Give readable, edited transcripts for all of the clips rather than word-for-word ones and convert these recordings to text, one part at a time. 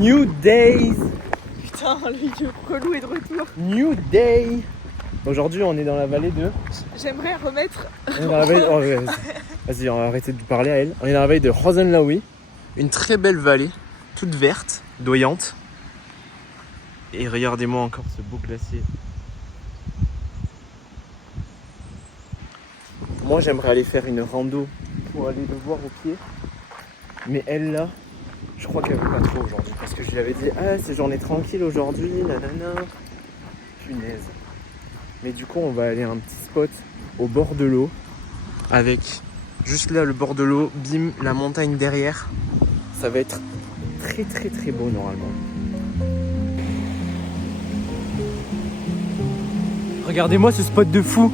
New days. Putain, le vieux relou est de retour. New day. Aujourd'hui, on est dans la vallée de... J'aimerais remettre... On est dans la vallée... oh, vas-y, on va arrêter de parler à elle. On est dans la vallée de Rosenlaui. Une très belle vallée, toute verte, doyante. Et regardez-moi encore ce beau glacier. Moi, j'aimerais aller faire une rando pour aller le voir au pied. Mais elle, là, je crois qu'elle veut pas trop aujourd'hui. Parce que je lui avais dit, ah, c'est journée tranquille aujourd'hui, nanana. Punaise. Mais du coup, on va aller à un petit spot au bord de l'eau. Avec juste là, le bord de l'eau, bim, la montagne derrière. Ça va être très très très beau normalement. Regardez-moi ce spot de fou.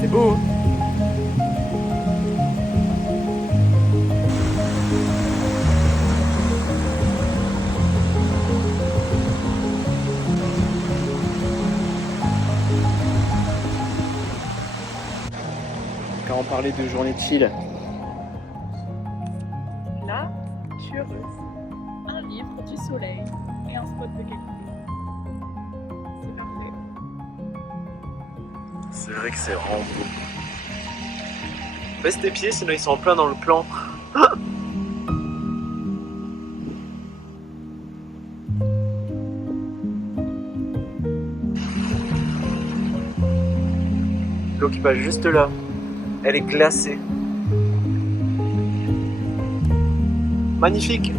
C'est beau. Quand on parlait de journée chill. La tueuse. Un livre, du soleil et un spot de quelque chose. C'est parfait. C'est vrai que c'est vraiment beau. Baisse tes pieds, sinon ils sont en plein dans le plan. L'eau qui passe juste là, elle est glacée. Magnifique.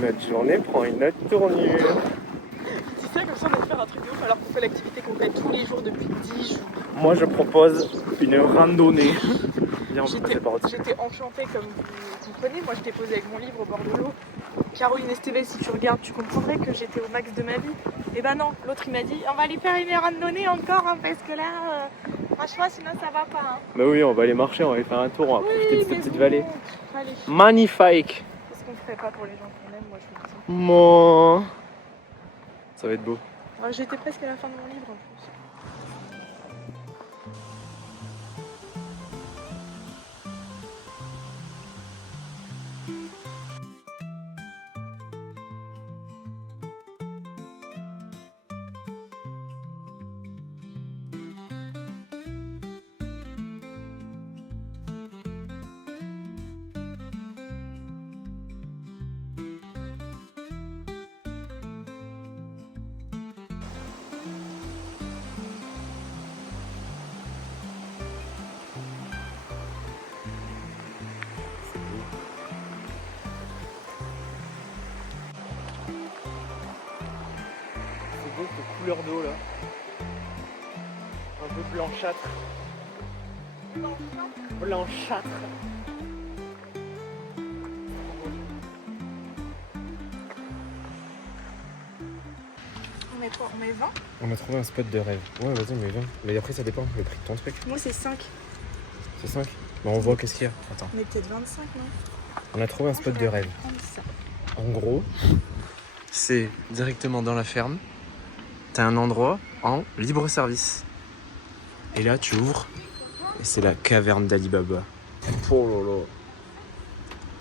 Notre journée prend une autre tournure. C'est ça, comme ça on va faire un truc de ouf alors qu'on fait l'activité complète tous les jours depuis 10 jours. Moi je propose une randonnée. Viens, on peut passer par au-dessus. J'étais enchantée comme vous comprenez, moi j'étais posée avec mon livre au bord de l'eau. Caroline Estevez, si tu regardes, tu comprendrais que j'étais au max de ma vie. Et ben non, l'autre il m'a dit on va aller faire une randonnée encore hein, parce que là, franchement sinon ça va pas. Hein. Bah oui, on va aller marcher, on va aller faire un tour, on va profiter de cette mais petite bon. vallée. Allez, Magnifique. qu'est-ce qu'on ferait pas pour les gens qu'on aime, moi je me dis. Moi. Ça va être beau. Alors, j'étais presque à la fin de mon livre en plus. C'est beau cette couleur d'eau là. Un peu blanchâtre. Blanchâtre. On met quoi? On met 20? On a trouvé un spot de rêve. Ouais, vas-y, mais viens. Mais après, ça dépend le prix de ton truc. Moi c'est 5. C'est 5. Bon, on voit qu'est-ce qu'il y a. Attends. On est peut-être 25, non? On a trouvé un spot de rêve. Ça. En gros, c'est directement dans la ferme. T'as un endroit en libre service. Et là, tu ouvres. Et c'est la caverne d'Ali Baba. Oh là là.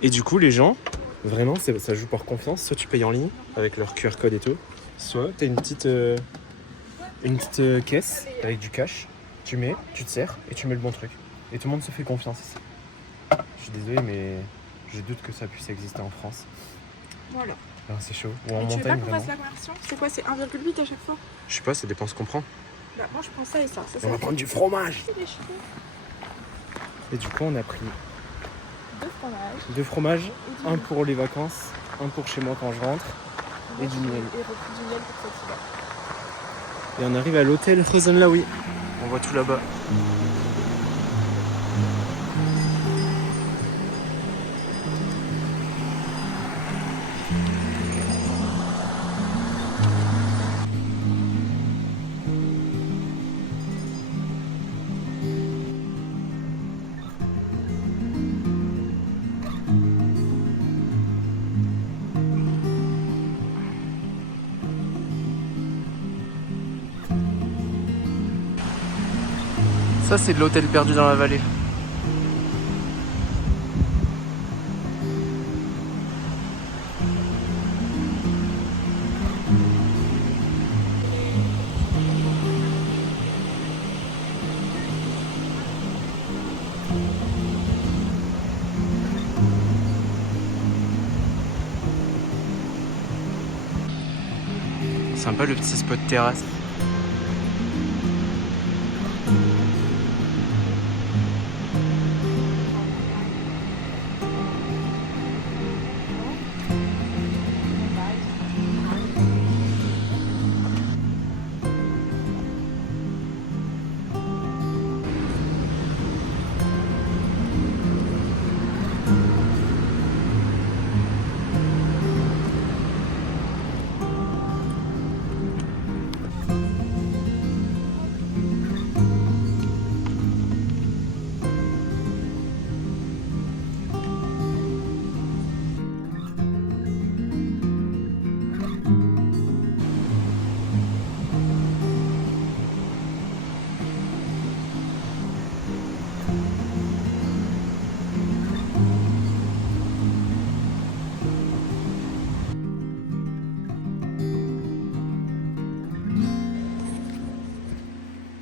Et du coup, les gens, vraiment, ça joue par confiance. Soit tu payes en ligne avec leur QR code et tout. Soit t'as une petite caisse avec du cash. Tu mets, tu te sers et tu mets le bon truc. Et tout le monde se fait confiance ici. Je suis désolé, mais je doute que ça puisse exister en France. Voilà. Alors, c'est chaud. Ou en Mais tu veux pas montagne, qu'on vraiment. fasse la conversion? C'est quoi? C'est 1,8 à chaque fois? Je sais pas, ça dépend ce qu'on prend. Bah moi je prends ça et ça. On va prendre du fromage. C'est des cheveux. Et du coup, on a pris 2 fromages. 2 fromages, Et du un miel. pour les vacances, un pour chez moi quand je rentre. Et du miel. Et repris du miel pour cette hiver. Et on arrive à l'hôtel Rosenlaui. On On voit tout là-bas. Ça, c'est de l'hôtel perdu dans la vallée. Sympa le petit spot terrasse.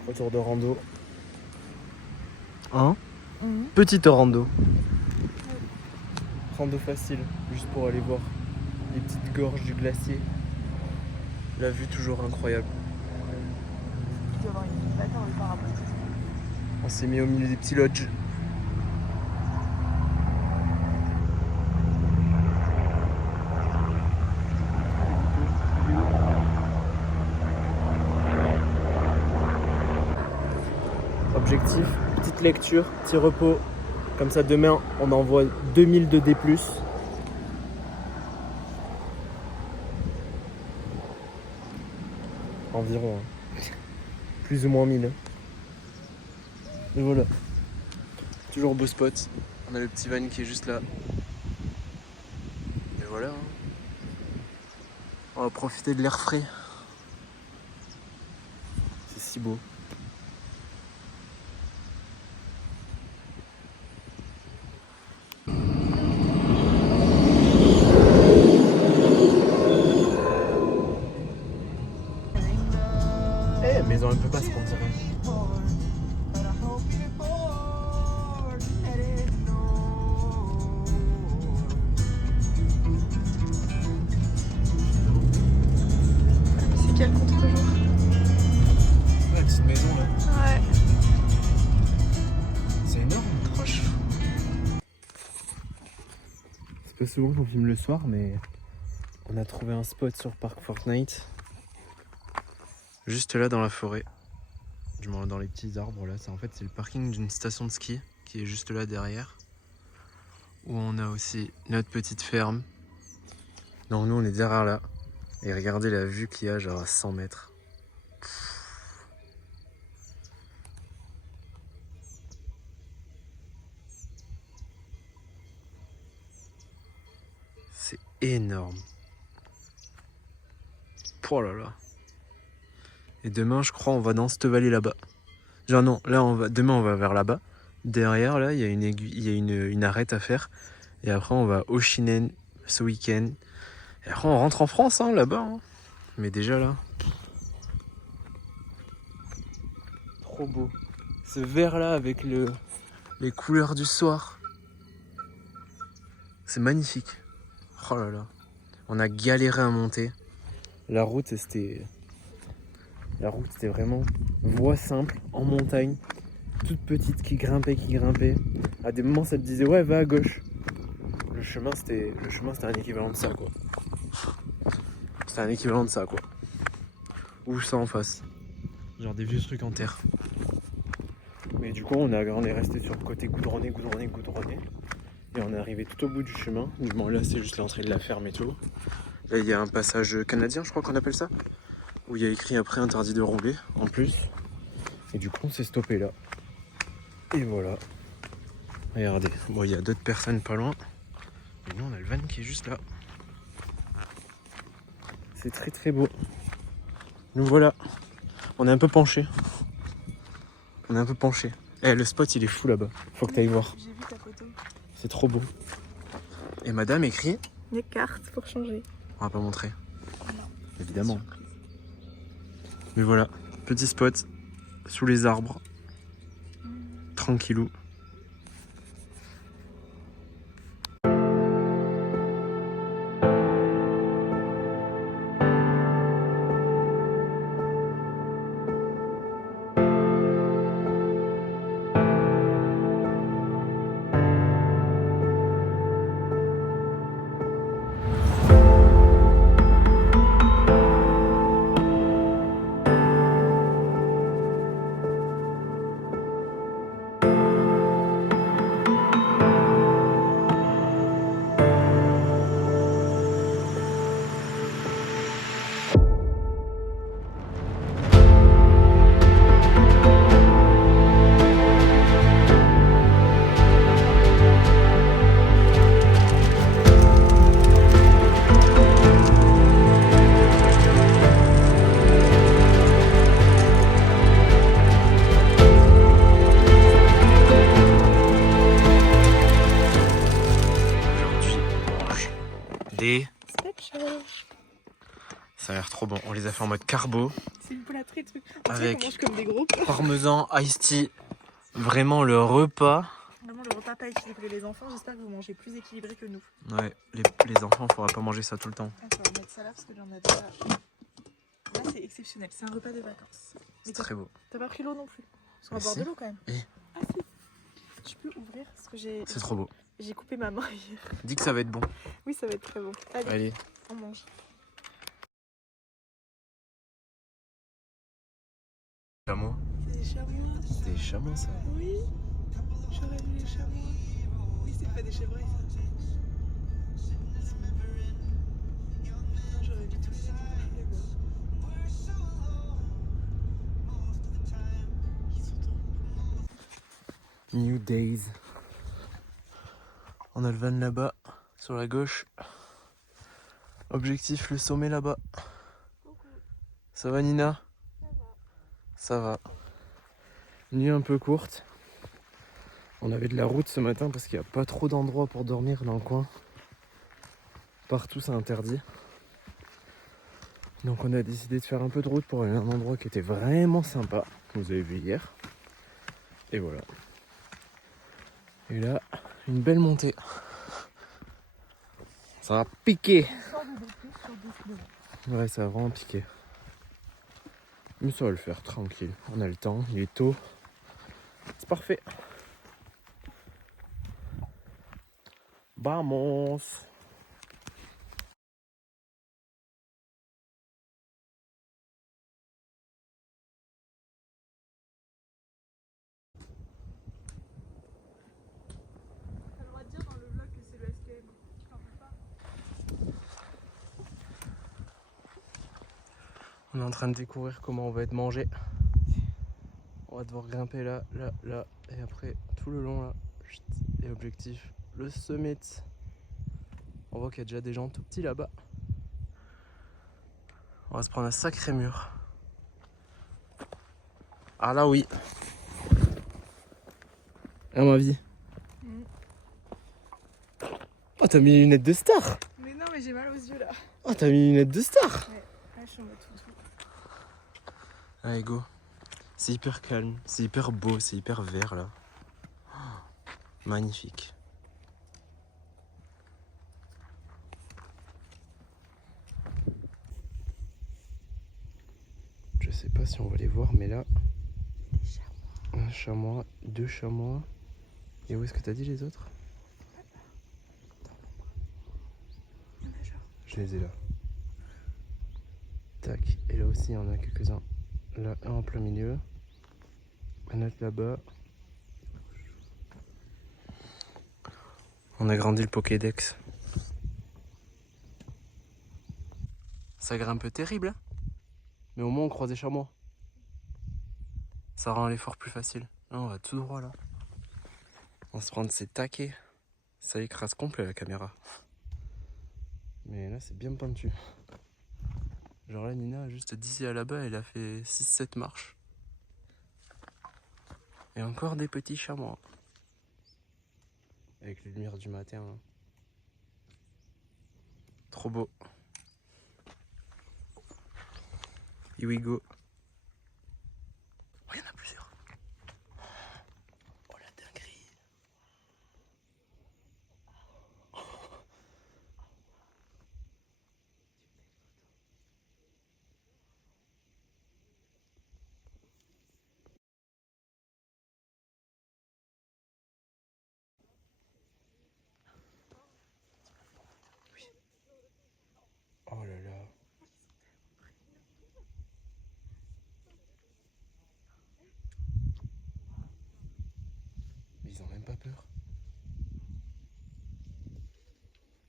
Retour de rando. Hein? Petite rando. Rando facile, juste pour aller voir les petites gorges du glacier. La vue toujours incroyable. On s'est mis au milieu des petits lodges. Objectif, petite lecture, petit repos. Comme ça demain on envoie 2000 de D+. Environ. Hein. Plus ou moins 1000. Et voilà. Toujours beau spot. On a le petit van qui est juste là. Et voilà. Hein. On va profiter de l'air frais. C'est si beau. Maison un peu basse pour dirait. C'est quel contre-jour? La petite maison là. Ouais. C'est énorme. Trop chou. C'est pas souvent qu'on filme le soir, mais on a trouvé un spot sur Parc Fortnite. Juste là dans la forêt, du moins dans les petits arbres là, en fait c'est le parking d'une station de ski qui est juste là derrière. Où on a aussi notre petite ferme. Donc nous on est derrière là. Et regardez la vue qu'il y a genre à 100 mètres. C'est énorme. Oh là là. Et demain, je crois, on va dans cette vallée là-bas. Genre non, là, demain, on va vers là-bas. Derrière, là, il y a une aiguille, il y a une arête à faire. Et après, on va au Shinen ce week-end. Et après, on rentre en France, hein, là-bas. Hein. Mais déjà, là. Trop beau. Ce vert-là, avec les couleurs du soir. C'est magnifique. Oh là là. On a galéré à monter. La route, c'était vraiment voie simple, en montagne, toute petite, qui grimpait. À des moments, ça te disait, ouais, va à gauche. Le chemin, c'était un équivalent de ça, quoi. C'était un équivalent de ça, quoi. Ou ça en face. Genre des vieux trucs en terre. coup, on est resté sur le côté goudronné. Et on est arrivé tout au bout du chemin. Bon, là, c'est juste l'entrée de la ferme et tout. Là, il y a un passage canadien, je crois qu'on appelle ça. Où il y a écrit après interdit de rouler, en plus. Et du coup, on s'est stoppé là. Et voilà. Regardez. Bon, il y a d'autres personnes pas loin. Et nous, on a le van qui est juste là. C'est très très beau. Nous voilà. On est un peu penché. Eh, le spot, il est fou là-bas. Faut que t'ailles voir. J'ai vu ta photo. C'est trop beau. Et madame écrit. Les cartes pour changer. On va pas montrer. Non. Évidemment. Mais voilà. Petit spot. Sous les arbres. Tranquillou. Des... Ça a l'air trop bon. On les a fait en mode carbo. C'est une plâtrée de trucs. On Avec mange comme des gros. parmesan, iced tea. Vraiment le repas. Vraiment le repas pas équilibré. Les enfants, j'espère que vous mangez plus équilibré que nous. Ouais, les enfants, faudra pas manger ça tout le temps. Attends, on va mettre ça là parce que j'en ai déjà. Là, c'est exceptionnel. C'est un repas de vacances. C'est très beau. T'as pas pris l'eau non plus. Parce qu'on va Mais boire si. de l'eau quand même. Eh. Ah si. Tu peux ouvrir parce que j'ai. C'est trop beau. J'ai coupé ma main hier. Dis que ça va être bon. Oui, ça va être très bon. Allez, Allez. on mange. Chameau. C'est des chamois. C'est des chameaux ça. Oui. J'aurais vu les chamois. Oui, c'est pas des chevreuils ça. Non, j'aurais vu tous les animaux. Ils sont trop. New Days. On a le van là-bas, sur la gauche. Objectif, le sommet là-bas. Ça va Nina? Ça va. Nuit un peu courte. On avait de la route ce matin parce qu'il n'y a pas trop d'endroits pour dormir dans le coin. Partout c'est interdit. Donc on a décidé de faire un peu de route pour aller à un endroit qui était vraiment sympa, que vous avez vu hier. Et voilà. Et là, une belle montée. Ça va piquer. Ouais, ça va vraiment piquer. Mais ça va le faire tranquille. On a le temps, il est tôt. C'est parfait. Vamos. T'as le droit de dire dans le vlog que c'est le SPM. Tu t'en veux pas? On est en train de découvrir comment on va être mangé. On va devoir grimper là, là, là. Et après, tout le long là. Et objectif, le summit. On voit qu'il y a déjà des gens tout petits là-bas. On va se prendre un sacré mur. Ah là oui. À ma vie. Oh t'as mis les lunettes de star. Mais non, mais j'ai mal aux yeux là. Oh t'as mis les lunettes de star. Ouais, je suis en mode tout. Allez go. C'est hyper calme, c'est hyper beau, c'est hyper vert là. Oh, magnifique. Je sais pas si on va les voir, mais là, un chamois, deux chamois. Et où est-ce que t'as dit les autres? Je les ai là. Tac. Et là aussi, il y en a quelques-uns. Là, un en plein milieu. Un autre là-bas. On a grandi le Pokédex. Ça grimpe terrible, hein, mais au moins on croise des chamois. Ça rend l'effort plus facile. Là, on va tout droit là. On va se prendre ses taquets. Ça écrase complet la caméra. Mais là c'est bien pentu. Genre là Nina, juste d'ici à là-bas, elle a fait 6-7 marches. Et encore des petits chamois. Avec les lumières du matin. Hein. Trop beau. Here we go. Oh, il y en a plusieurs. Oh la dinguerie. Oh là là. Mais ils ont même pas peur.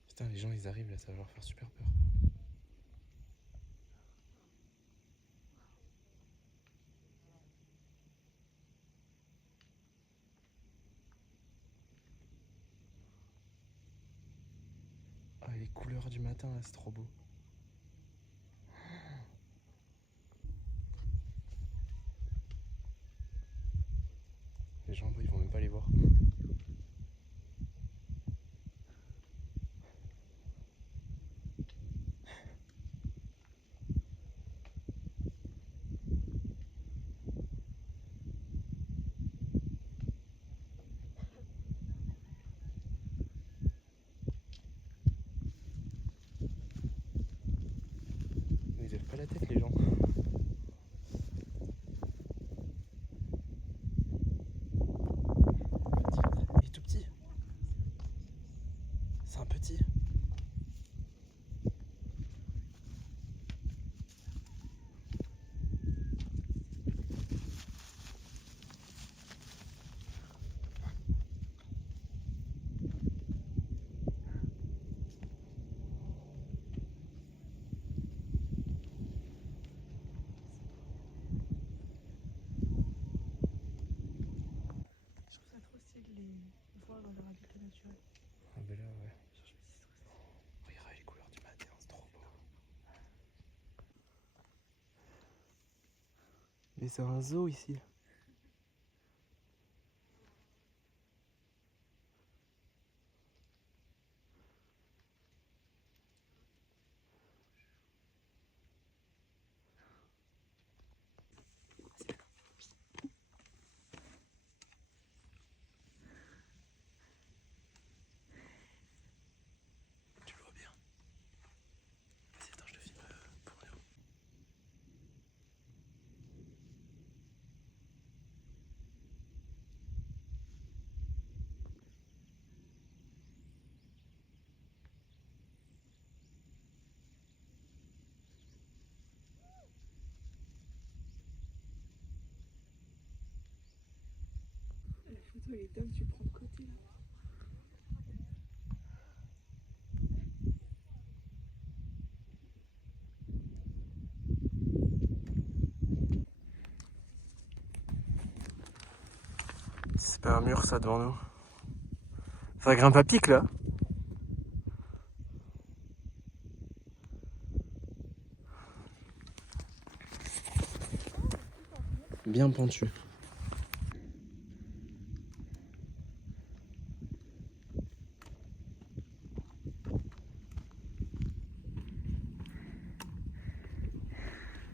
Putain, les gens ils arrivent là, ça va leur faire super peur. Ah, les couleurs du matin là, c'est trop beau. Les gens, ils vont même pas les voir. Ils lèvent pas la tête les gens. Il est tout petit. C'est un petit. Je trouve ça trop stylé de les voir dans leur habitat naturel. Ah ben là ouais. Regarde les couleurs du matin, c'est trop beau. Mais c'est un zoo ici. Tu le vois bien. Vas-y, attends, je te filme pour nous. La photo elle est dingue, tu prends de côté là. C'est pas un mur ça devant nous. Ça grimpe à pic là. Bien pentu.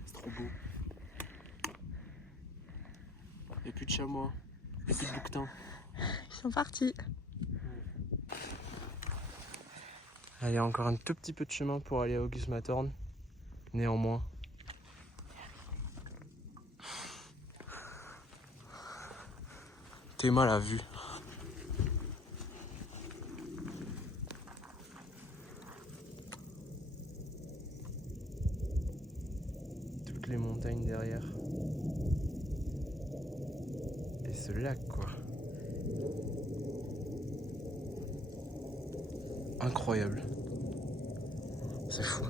C'est trop beau. Il n'y a plus de chamois. Il n'y a plus de bouquetins. Ils sont partis. Allez, encore un tout petit peu de chemin pour aller à Auguste Mathorn. Néanmoins. T'es mal à vue. Toutes les montagnes derrière. Et ce lac quoi. incroyable. C'est fou.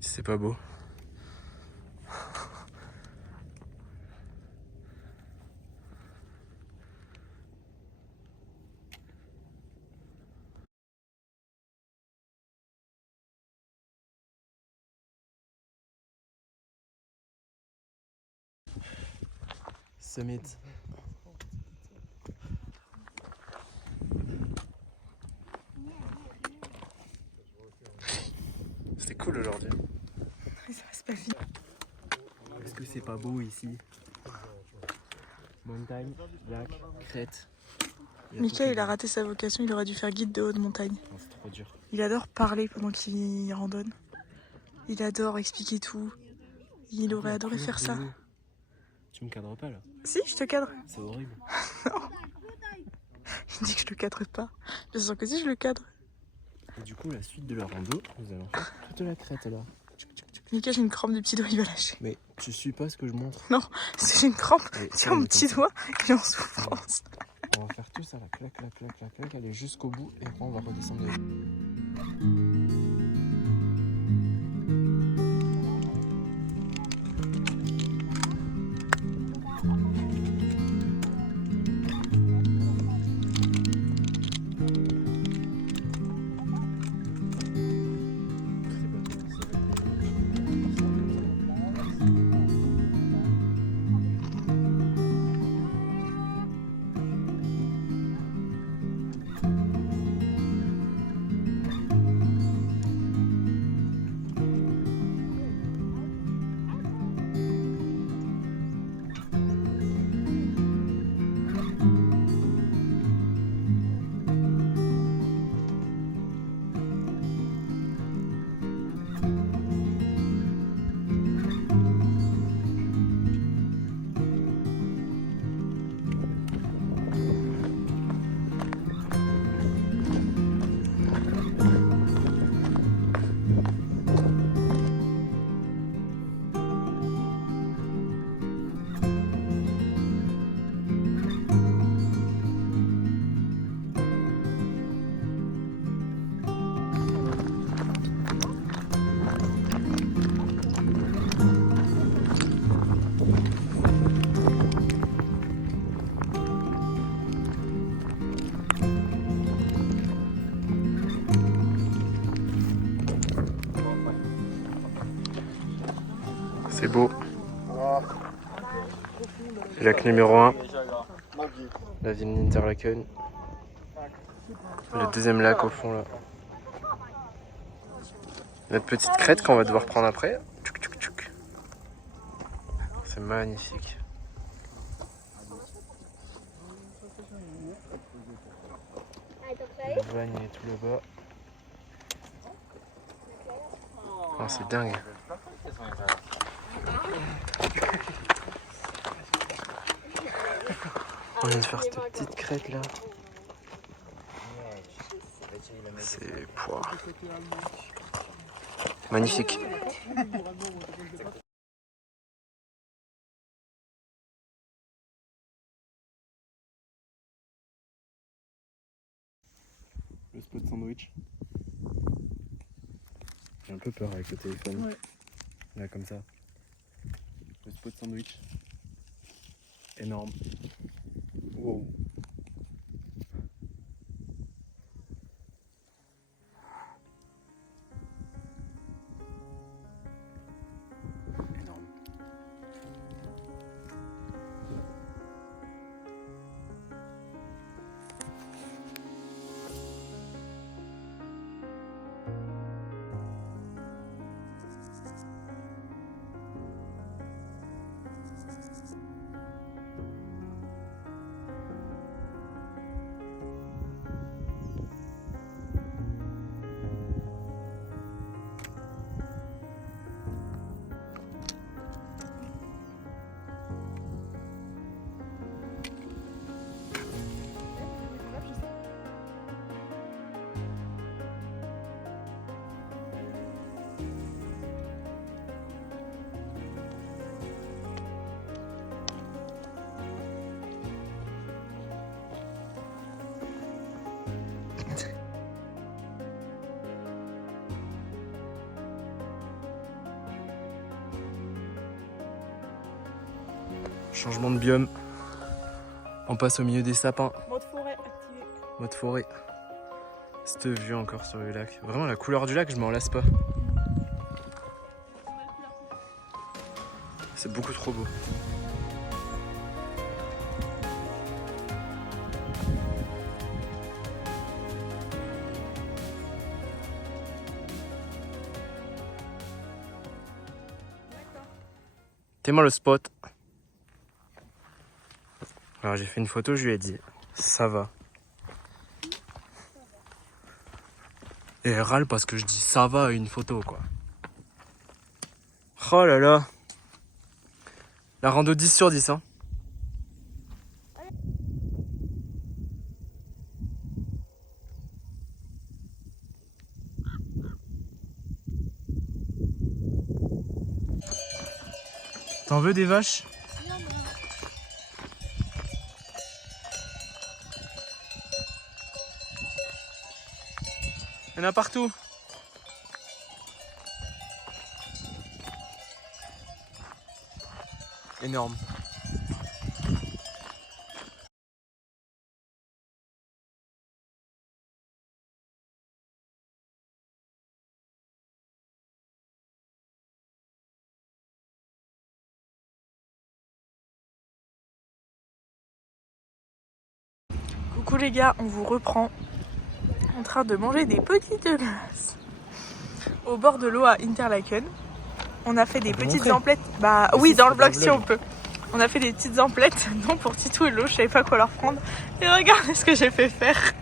C'est pas beau. Summit. C'était cool aujourd'hui. Ça va se pas vite. Est-ce que c'est pas beau ici? Montagne, lac, crête. Mickaël, il a raté sa vocation, il aurait dû faire guide de haute montagne. Non, c'est trop dur. Il adore parler pendant qu'il randonne. Il adore expliquer tout. Il aurait adoré faire ça. Tu me cadres pas là? Si, je te cadre. C'est horrible. Il dit que je le cadre pas. Bien sûr que si, je le cadre. Et du coup, la suite de la rando, nous allons faire toute la crête là. Mickaël, j'ai une crampe du petit doigt, il va lâcher. Mais tu suis pas ce que je montre. Non, si j'ai une crampe Et sur mon petit doigt, il est en souffrance. On va faire tout ça là, clac, clac, clac, clac, clac, aller jusqu'au bout et après on va redescendre. C'est beau. Lac numéro 1, la ville d'Interlaken. Le deuxième lac au fond là. Notre petite crête qu'on va devoir prendre après. Tchouk, tchouk, tchouk. C'est magnifique. Le bagne est tout là-bas. Oh, c'est dingue. On vient de faire cette petite crête là. C'est magnifique. Le spot sandwich. J'ai un peu peur avec le téléphone. Ouais. Là comme ça. Le spot sandwich. Énorme. Wow. Énorme. Changement de biome. On passe au milieu des sapins. Mode forêt activé. Mode forêt. Cette vue encore sur le lac. Vraiment la couleur du lac, je m'en lasse pas. C'est beaucoup trop beau. T'es-moi le spot. Alors j'ai fait une photo, je lui ai dit ça va. Et elle râle parce que je dis ça va à une photo quoi. Oh là là. La rando 10 sur 10 hein. T'en veux des vaches? Il y en a partout. Énorme. Coucou les gars, on vous reprend en train de manger des petites glaces au bord de l'eau à Interlaken. On a fait des petites emplettes. Bah oui, dans le vlog si on peut. On a fait des petites emplettes, non pour Titou et l'eau, je savais pas quoi leur prendre. Et regardez ce que j'ai fait faire.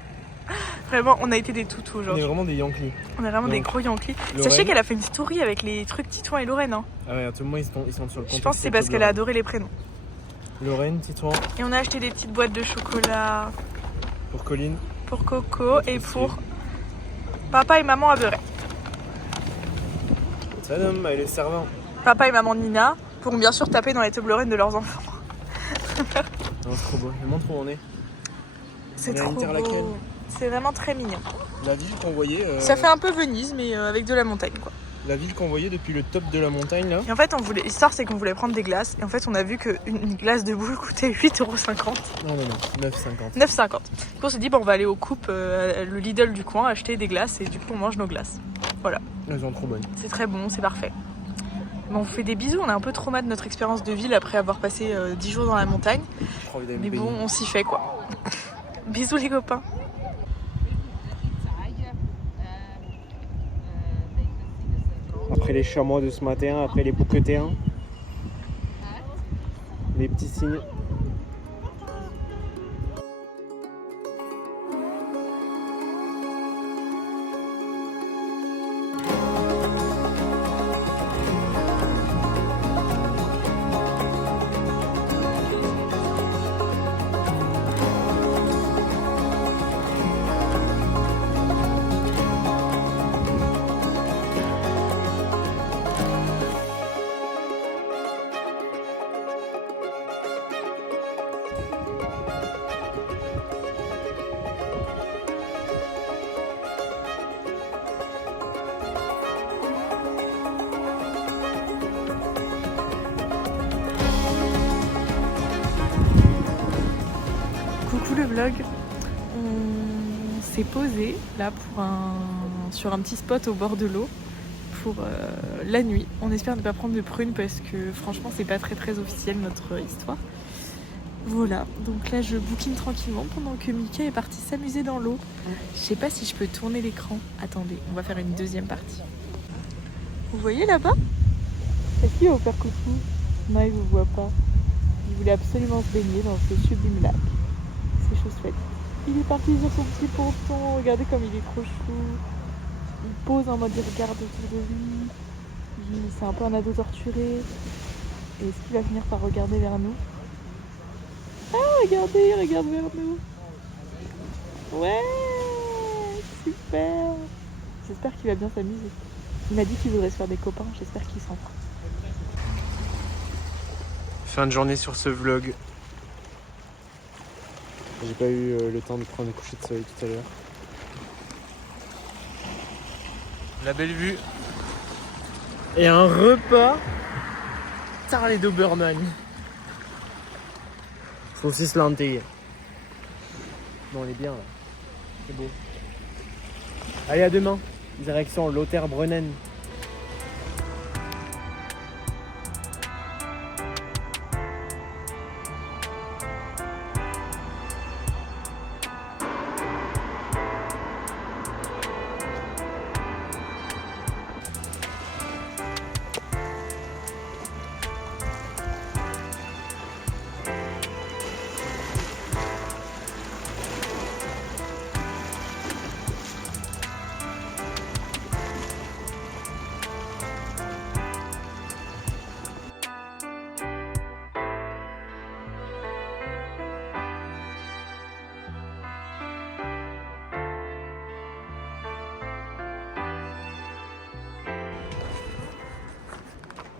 Vraiment, on a été des toutous On est aujourd'hui. vraiment des Yankees. On est vraiment des gros Yankees. Sachez qu'elle a fait une story avec les trucs Titouan et Lorraine. Hein. Ah ouais, tout le monde ils sont sur le compte. Je pense que c'est parce qu'elle a adoré les prénoms. Lorraine, Titouan. Et on a acheté des petites boîtes de chocolat. Pour Colline. Pour Coco et pour papa et maman à beurrer. Salam, elle est servant. Papa et maman Nina pourront bien sûr taper dans les Toblerones de leurs enfants. Non, c'est trop beau. Je montre où on est. C'est trop beau. C'est vraiment très mignon. La ville qu'on voyait. Ça fait un peu Venise, mais avec de la montagne, quoi. La ville qu'on voyait depuis le top de la montagne, là. Et en fait, l'histoire, c'est qu'on voulait prendre des glaces. Et en fait, on a vu qu'une glace de boule coûtait 8,50 €. Non, 9,50. 9,50 €. Du coup, on s'est dit, bon, on va aller au Coop, le Lidl du coin, acheter des glaces. Et du coup, on mange nos glaces. Voilà. Elles sont trop bonnes. C'est très bon, c'est parfait. Bon, on vous fait des bisous. On a un peu trauma de notre expérience de ville après avoir passé 10 jours dans la montagne. Mais bon, on s'y fait, quoi. Bisous, les copains. Après les chamois de ce matin, après les bouquetins, les petits signes. Coucou le vlog, on s'est posé là sur un petit spot au bord de l'eau pour la nuit. On espère ne pas prendre de prunes parce que franchement c'est pas très officiel notre histoire. Voilà, donc là je bouquine tranquillement pendant que Mika est parti s'amuser dans l'eau. Je sais pas si je peux tourner l'écran. Attendez, on va faire une deuxième partie. Vous voyez là-bas? Est-ce qu'il va vous faire coucou? Non, il vous voit pas. Il voulait absolument se baigner dans ce sublime lac. C'est chose faite. Il est parti sur son petit ponton. Regardez comme il est trop chou. Il pose en mode il regarde autour de lui. C'est un peu un ado torturé. Et est-ce qu'il va finir par regarder vers nous? Ah, regardez, il regarde vers nous. Ouais, super. J'espère qu'il va bien s'amuser. Il m'a dit qu'il voudrait se faire des copains. J'espère qu'il s'en fera. Fin de journée sur ce vlog. J'ai pas eu le temps de prendre un coucher de soleil tout à l'heure. La belle vue. Et un repas tarlé d'Obermann. Saucisse lentille. Bon, on est bien là. C'est beau. Allez, à demain. Direction Lauterbrunnen.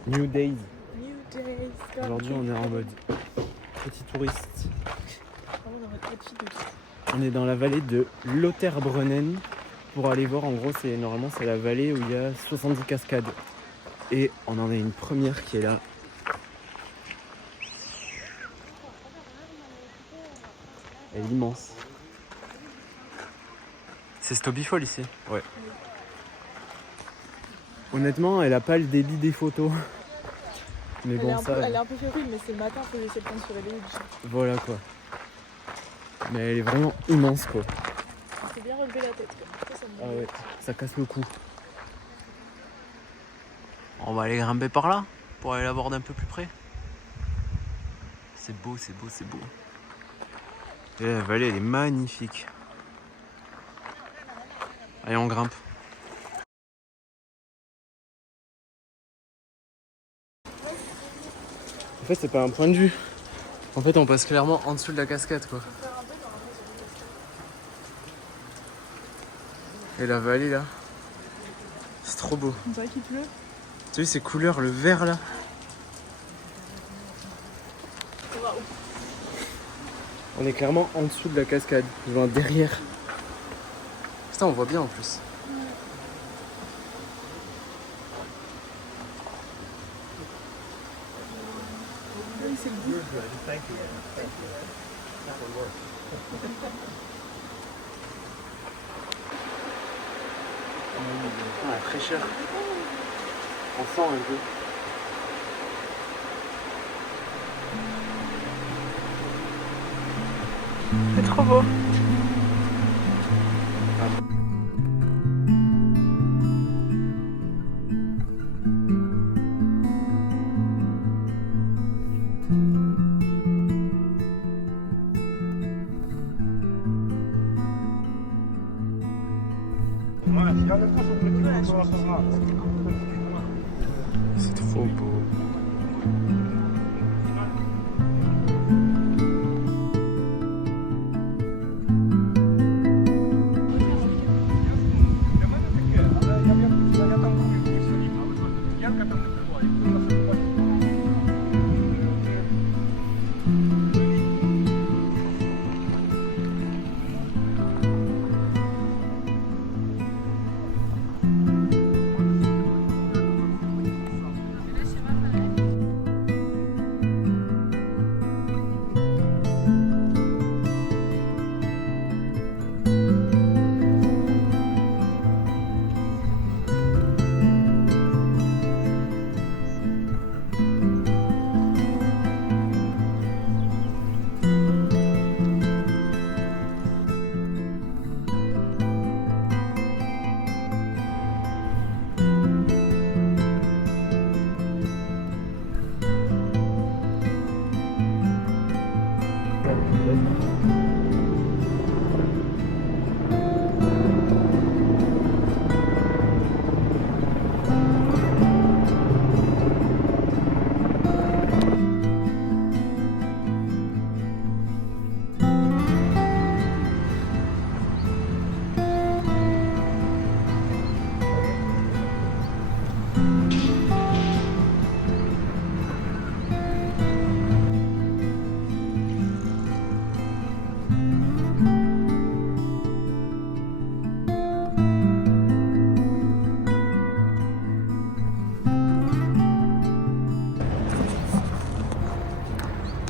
New Days. New Days. Aujourd'hui, on est en mode petit touriste. On est dans la vallée de Lauterbrunnen pour aller voir. En gros, normalement, c'est la vallée où il y a 70 cascades. Et on en a une première qui est là. Elle est immense. C'est Stobifol ici. Ouais. Honnêtement, elle a pas le débit des photos. Mais bon, elle est un peu fébrile, mais c'est le matin, il faut laisser le temps de se réveiller. Voilà quoi. Mais elle est vraiment immense quoi. Il faut bien relever la tête quoi. Ah ouais, ça casse le cou. On va aller grimper par là pour aller la voir d'un peu plus près. C'est beau, c'est beau, c'est beau. Et la vallée elle est magnifique. Allez, on grimpe. En fait, c'est pas un point de vue. En fait, on passe clairement en dessous de la cascade quoi. Et la vallée là, c'est trop beau. On dirait qu'il pleut. Tu as vu ces couleurs, le vert là? Waouh. On est clairement en dessous de la cascade, genre derrière. Putain, on voit bien en plus. Oui, c'est le goût. Ah, la fraîcheur. On sent un peu. C'est trop beau. C'est trop beau.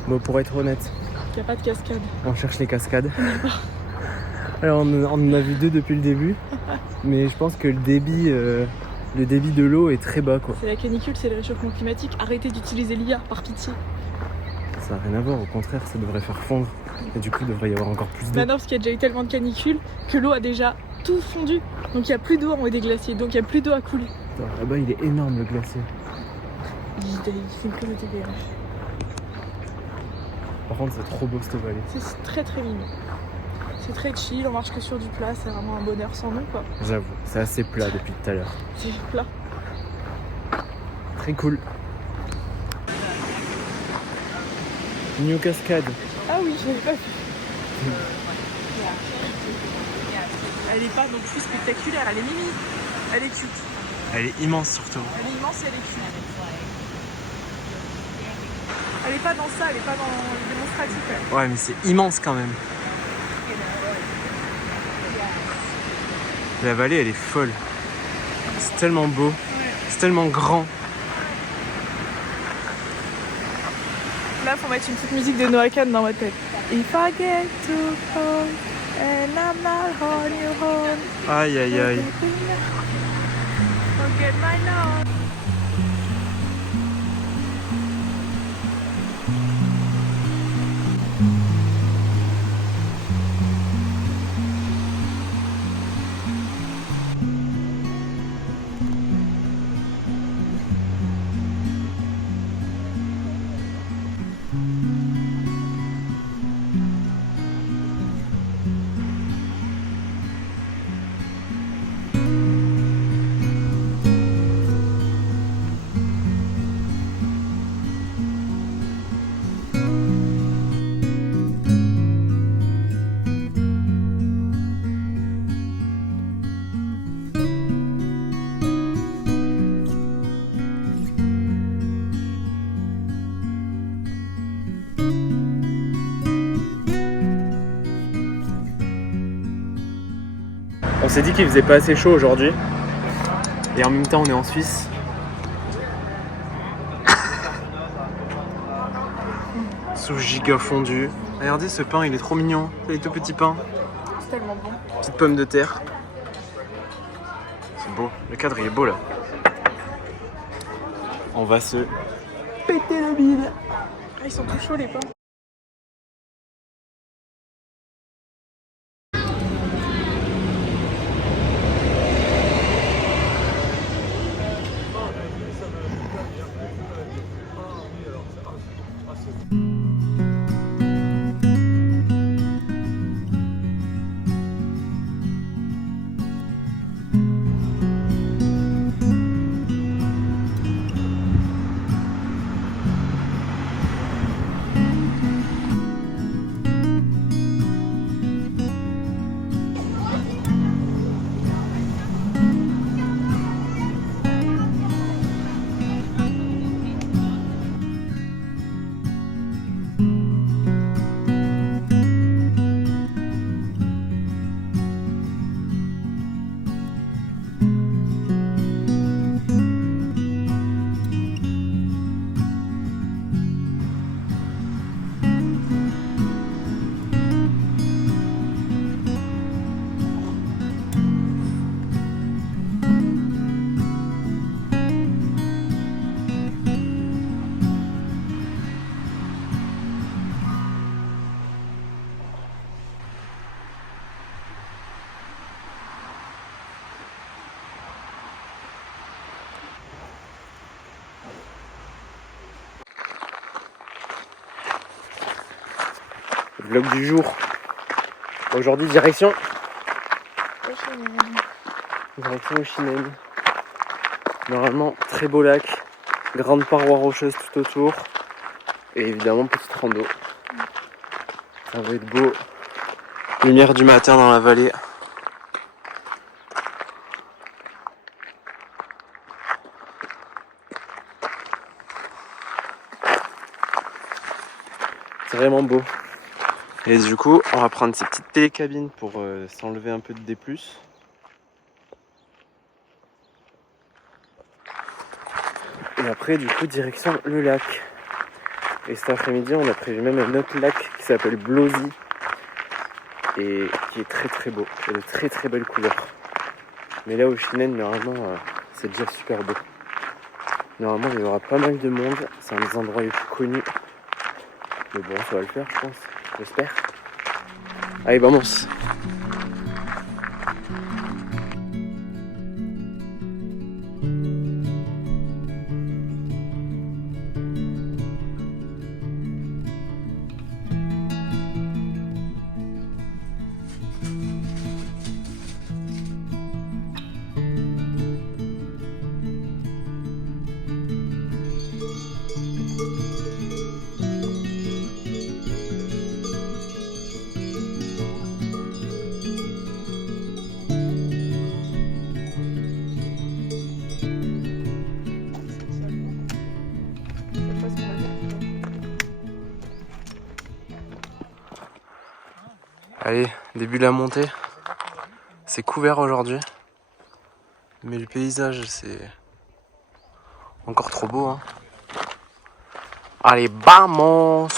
Bon, pour être honnête, qu'il n'y a pas de cascade. On cherche les cascades. Alors on en a vu 2 depuis le début, mais je pense que le débit de l'eau est très bas quoi. C'est la canicule, c'est le réchauffement climatique. Arrêtez d'utiliser l'IA, par pitié. Ça n'a rien à voir, au contraire ça devrait faire fondre. Et du coup il devrait y avoir encore plus d'eau. Bah non, parce qu'il y a déjà eu tellement de canicules que l'eau a déjà tout fondu. Donc il n'y a plus d'eau en haut des glaciers, donc il n'y a plus d'eau à couler. Attends, là-bas il est énorme le glacier. Il fait une crise de TDAH. Par contre c'est trop beau cette vallée. C'est très très mignon. C'est très chill, on marche que sur du plat, c'est vraiment un bonheur sans nom quoi. J'avoue, c'est assez plat depuis tout à l'heure. C'est plat. Très cool. New Cascade. Ah oui, je l'avais pas vu. Elle est pas non plus spectaculaire, elle est mimi. Elle est cute. Elle est immense surtout. Elle est immense et elle est cute. Elle est pas dans ça, elle est pas dans le démonstratif. Elle. Ouais, mais c'est immense quand même. La vallée, elle est folle. C'est tellement beau. C'est tellement grand. Là, faut mettre une petite musique de Noah Kahn dans ma tête. If I get too cold and I'm not on your own. Aïe, aïe, aïe. Forget my love. On s'est dit qu'il faisait pas assez chaud aujourd'hui. Et en même temps on est en Suisse. Sous giga fondu. Regardez ce pain, il est trop mignon. C'est tout petit pain. C'est tellement bon. Petite pomme de terre. C'est beau. Le cadre il est beau là. On va se péter le bide. Ah, ils sont tout chauds les pains. Vlog du jour. Aujourd'hui direction Chinen. Normalement très beau lac, grande paroi rocheuse tout autour et évidemment petite rando. Ça va être beau. Lumière du matin dans la vallée. C'est vraiment beau. Et du coup, on va prendre ces petites télécabines pour s'enlever un peu de D+. Et après, du coup, direction le lac. Et cet après-midi, on a prévu même un autre lac qui s'appelle Blosy et qui est très très beau. Il y a de très très belles couleurs. Mais là au Shinen, normalement, c'est déjà super beau. Normalement, il y aura pas mal de monde. C'est un des endroits les plus connus. Mais bon, ça va le faire, je pense. J'espère. Allez, vamos. Allez, début de la montée. C'est couvert aujourd'hui. Mais le paysage, c'est encore trop beau. Hein. Allez, vamos!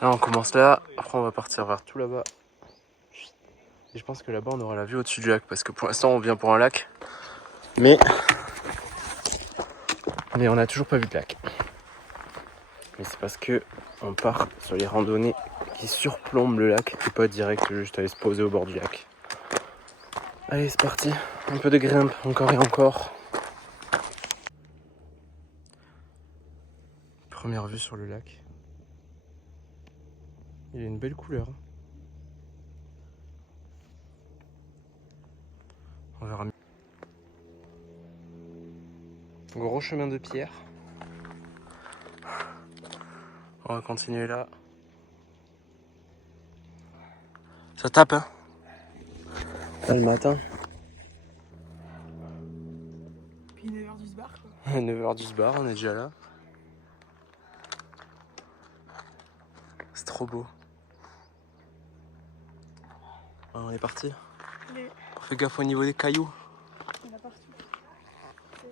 Là, on commence là. Après, on va partir vers tout là-bas. Et je pense que là-bas, on aura la vue au-dessus du lac. Parce que pour l'instant, on vient pour un lac. Mais on n'a toujours pas vu de lac. Mais c'est parce que on part sur les randonnées qui surplombent le lac et pas direct juste aller se poser au bord du lac. Allez, c'est parti. Un peu de grimpe, encore et encore. Première vue sur le lac. Il a une belle couleur. On verra mieux. Gros chemin de pierre. On va continuer là. Ça tape, hein? Là, le matin. Puis 9h du bar quoi. 9h du bar, on est déjà là. C'est trop beau. Ah, on est parti. Mais On fait gaffe au niveau des cailloux. il y en a partout. C'est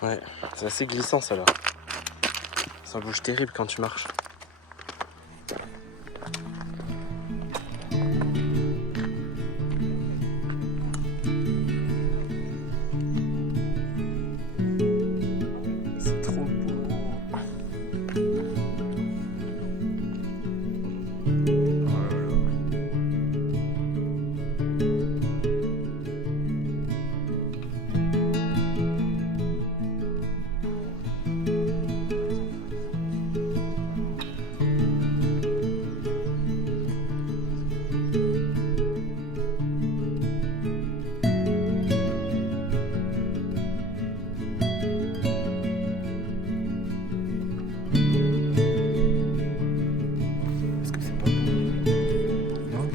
ça. Ouais, c'est assez glissant ça là. Ça bouge terrible quand tu marches. C'est trop beau. Oh là là. Est-ce que c'est pas beau? Non?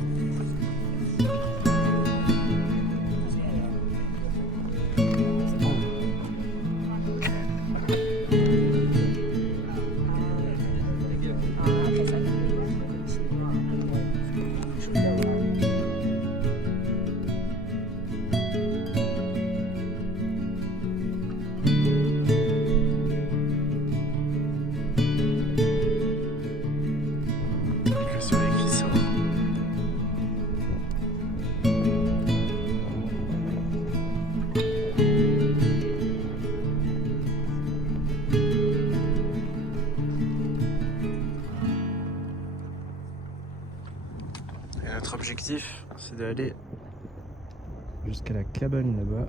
C'est bon. Le soleil qui sort. Et notre objectif, c'est d'aller jusqu'à la cabane là-bas.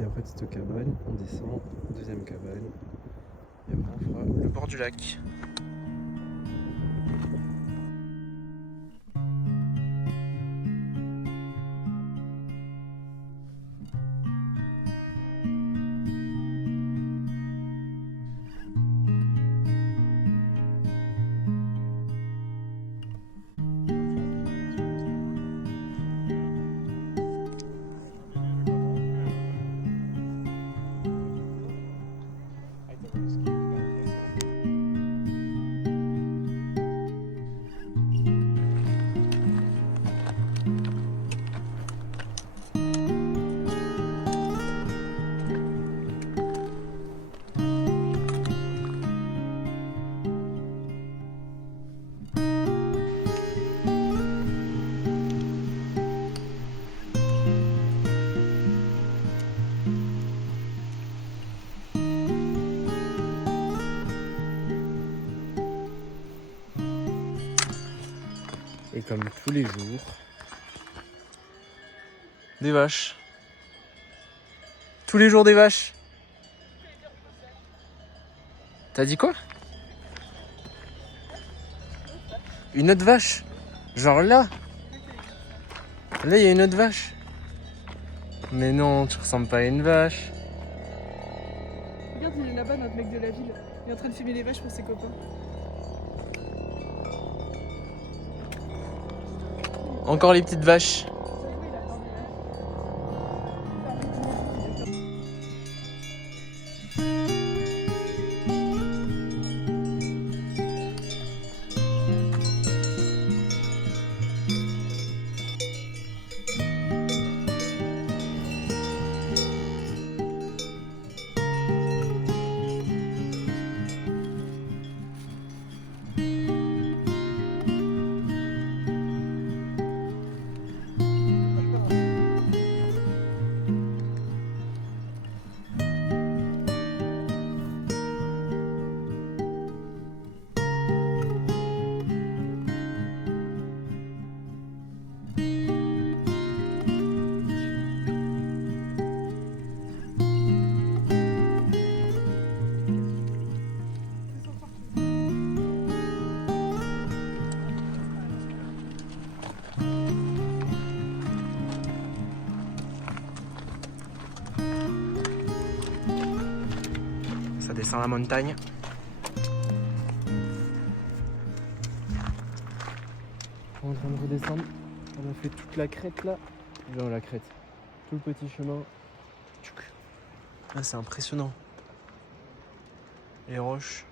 Et en fait, cette cabane, on descend, deuxième cabane. Et après, on fera le bord du lac. Et comme tous les jours, des vaches. Tous les jours des vaches. T'as dit quoi? Une autre vache? Genre là? Là, il y a une autre vache. Mais non, tu ressembles pas à une vache. Regarde, il est là-bas, notre mec de la ville. Il est en train de filmer les vaches pour ses copains. Encore les petites vaches. Ça descend la montagne. on est en train de redescendre. On a fait toute la crête là. Non, la crête. Tout le petit chemin. Ah, c'est impressionnant. Les roches.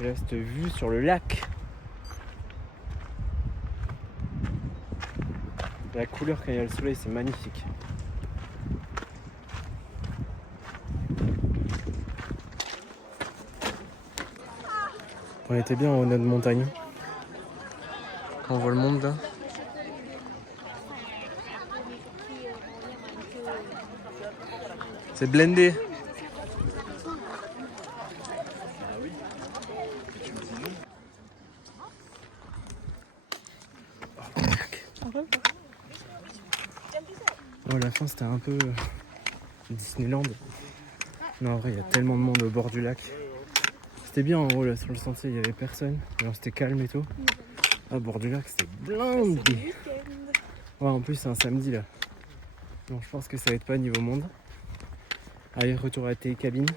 Et là, cette vue sur le lac. La couleur quand il y a le soleil, c'est magnifique. On était bien en haut de notre montagne. On voit le monde là. C'est blindé. Oh, la fin c'était un peu Disneyland. Non, en vrai, il y a tellement de monde au bord du lac. C'était bien en haut là sur le sentier, il y avait personne. Alors c'était calme et tout. Au bord du lac, c'était blindé. Ouais, en plus c'est un samedi là. Donc je pense que ça va être pas niveau monde. Allez, retour à tes cabines.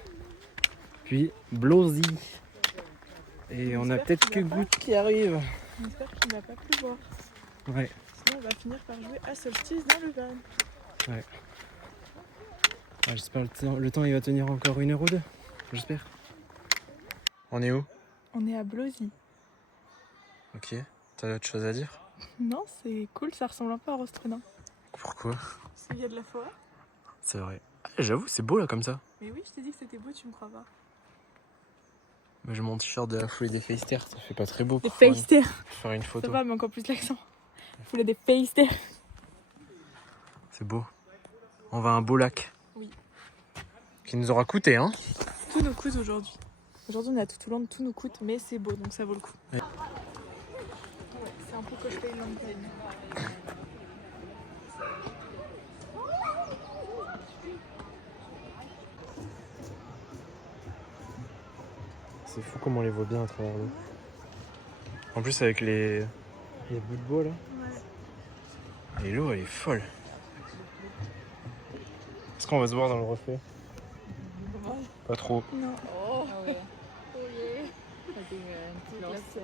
Puis Blosy. Et on a peut-être que Goutte qui arrive. On espère qu'il va pas pleuvoir. Ouais. Sinon, on va finir par jouer à Solstice dans le van. Ouais, j'espère le temps il va tenir encore 1 heure ou 2. J'espère. On est où? On est à Blosy. Ok. T'as autre chose à dire? Non, c'est cool, ça ressemble un peu à Rostrenain. Pourquoi? Parce qu'il y a de la forêt. C'est vrai. Ah, j'avoue, c'est beau là comme ça. Mais oui, je t'ai dit que c'était beau, tu me crois pas. Mais j'ai mon t-shirt de la foulée des Feisters, ça fait pas très beau Des pour faire Feisters. faire une Ça photo. va, mais encore plus l'accent. Il voulait des Feisters. C'est beau. On va à un beau lac. Oui. Qui nous aura coûté, hein? Tout nous coûte aujourd'hui. Aujourd'hui, on est à Toutoulande, tout nous coûte, mais c'est beau, donc ça vaut le coup. Ouais. Ouais, c'est un peu que je paye l'antenne. C'est fou comment on les voit bien à travers l'eau. En plus, avec les bouts de bois là. Ouais. Et l'eau, elle est folle. Est-ce qu'on va se voir dans le reflet? Pas trop. Non.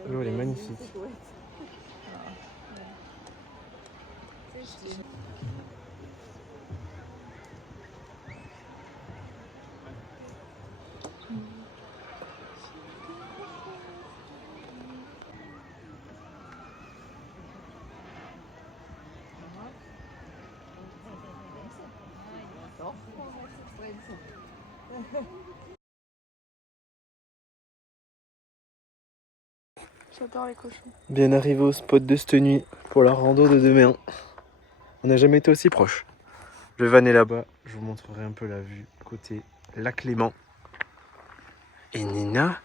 L'eau elle est magnifique. J'adore les cochons. Bien arrivé au spot de cette nuit pour la rando de demain. On n'a jamais été aussi proche. Le van est là-bas. Je vous montrerai un peu la vue côté lac Léman. Et Nina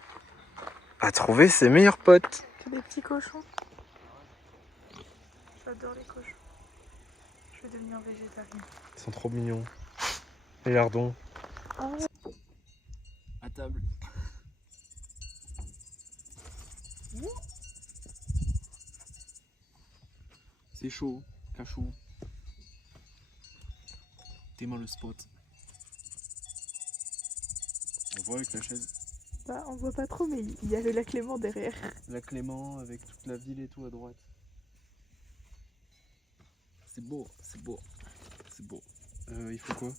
a trouvé ses meilleurs potes. C'est des petits cochons. J'adore les cochons. Je vais devenir végétarienne. Ils sont trop mignons. Les lardons. Oh. À table. C'est chaud, cachou. T'aimes le spot. On voit avec la chaise. Bah, on voit pas trop, mais il y a le lac Léman derrière. La Clément avec toute la ville et tout à droite. C'est beau, c'est beau, c'est beau. Il faut quoi?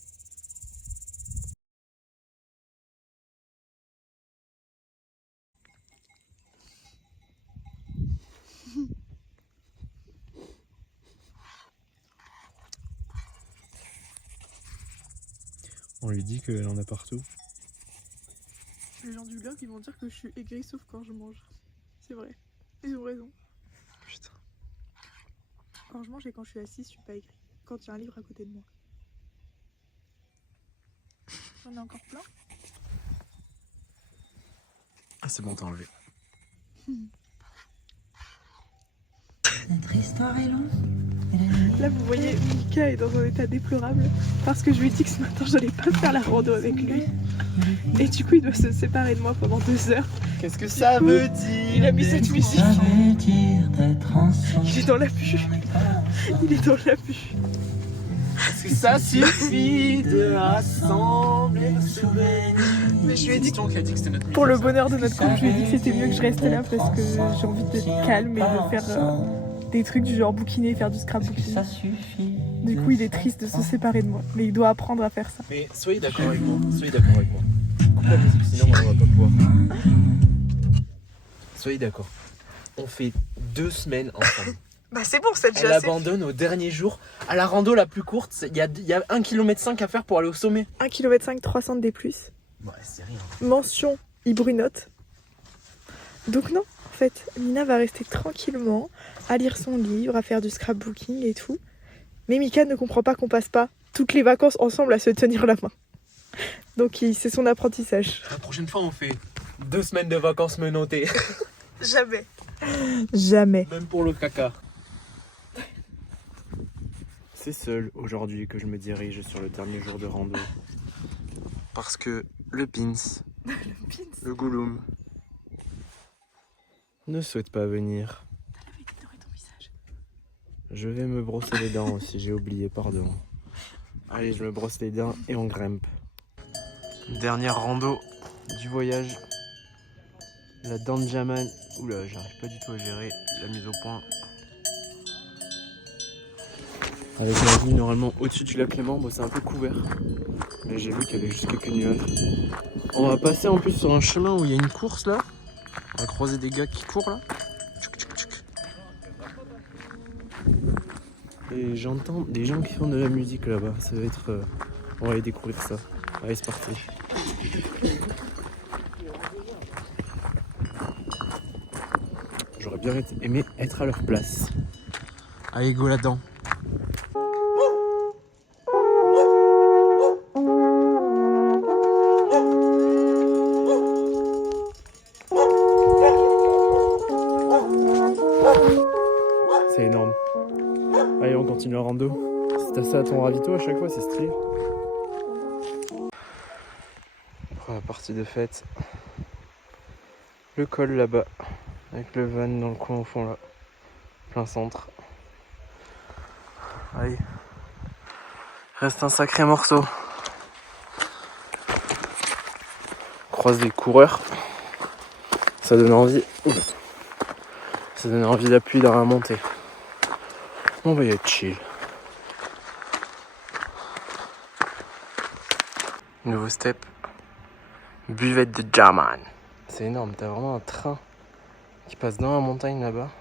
On lui dit qu'elle en a partout. Les gens du blog, ils vont dire que je suis aigrie sauf quand je mange. C'est vrai. Ils ont raison. Putain. Quand je mange et quand je suis assise, je suis pas aigrie. Quand il y a un livre à côté de moi. J'en ai encore plein. Ah, c'est bon, t'as enlevé. Notre histoire est longue. Là, vous voyez, Mika est dans un état déplorable parce que je lui ai dit que ce matin, j'allais pas faire la rando avec lui. Et du coup, il doit se séparer de moi pendant 2 heures. Qu'est-ce que ça veut dire? Il a mis cette musique. Ça veut dire d'être ensemble. Il est dans la bulle. Il est dans la bulle. Est-ce que ça suffit de rassembler nos souvenirs? Mais je lui ai dit qui a dit que c'était notre pour le bonheur de notre couple, je lui ai dit que c'était mieux que je reste là parce que j'ai envie d'être calme et de faire des trucs du genre bouquiner, faire du scrapbooking. Ça suffit. Du coup, il est triste de se séparer de moi, mais il doit apprendre à faire ça. Mais soyez d'accord avec moi. Soyez d'accord avec moi. Coupe la musique, sinon on va pas pouvoir. Soyez d'accord. On fait 2 semaines ensemble. Bah c'est bon, c'est Elle abandonne au dernier jour. À la rando la plus courte, il y a 1,5 km à faire pour aller au sommet. 1,5 km, 300 de D+. Ouais, c'est rien. Mention, il brunote. Donc non, en fait, Nina va rester tranquillement à lire son livre, à faire du scrapbooking et tout. Mais Mika ne comprend pas qu'on passe pas toutes les vacances ensemble à se tenir la main. Donc c'est son apprentissage. La prochaine fois, on fait 2 semaines de vacances menottées. Jamais. Jamais. Même pour le caca. C'est seul aujourd'hui que je me dirige sur le dernier jour de rando. Parce que le Pins, le Gouloum, ne souhaite pas venir. Je vais me brosser les dents aussi, j'ai oublié, pardon. Allez, je me brosse les dents et on grimpe. Dernière rando du voyage. La Danjaman. Oula, j'arrive pas du tout à gérer la mise au point. Avec la vue normalement au-dessus du lac Léman, bon, c'est un peu couvert. Mais j'ai vu qu'il y avait juste quelques nuages. On va passer en plus sur un chemin où il y a une course là. On va croiser des gars qui courent là. Tchouk, tchouk, tchouk. Et j'entends des gens qui font de la musique là-bas. Ça va être... on va aller découvrir ça. Allez, c'est parti. J'aurais bien aimé être à leur place. Allez, go là-dedans. C'est énorme. Allez, on continue la rando. Si t'as ça à ton ravito à chaque fois, c'est stylé. Après la partie de fête, le col là-bas, avec le van dans le coin au fond là, plein centre. Allez, reste un sacré morceau. On croise des coureurs, ça donne envie. Ça donne envie d'appuyer dans la montée. On va y être chill. Nouveau step. Buvette de German. C'est énorme, t'as vraiment un train qui passe dans la montagne là-bas.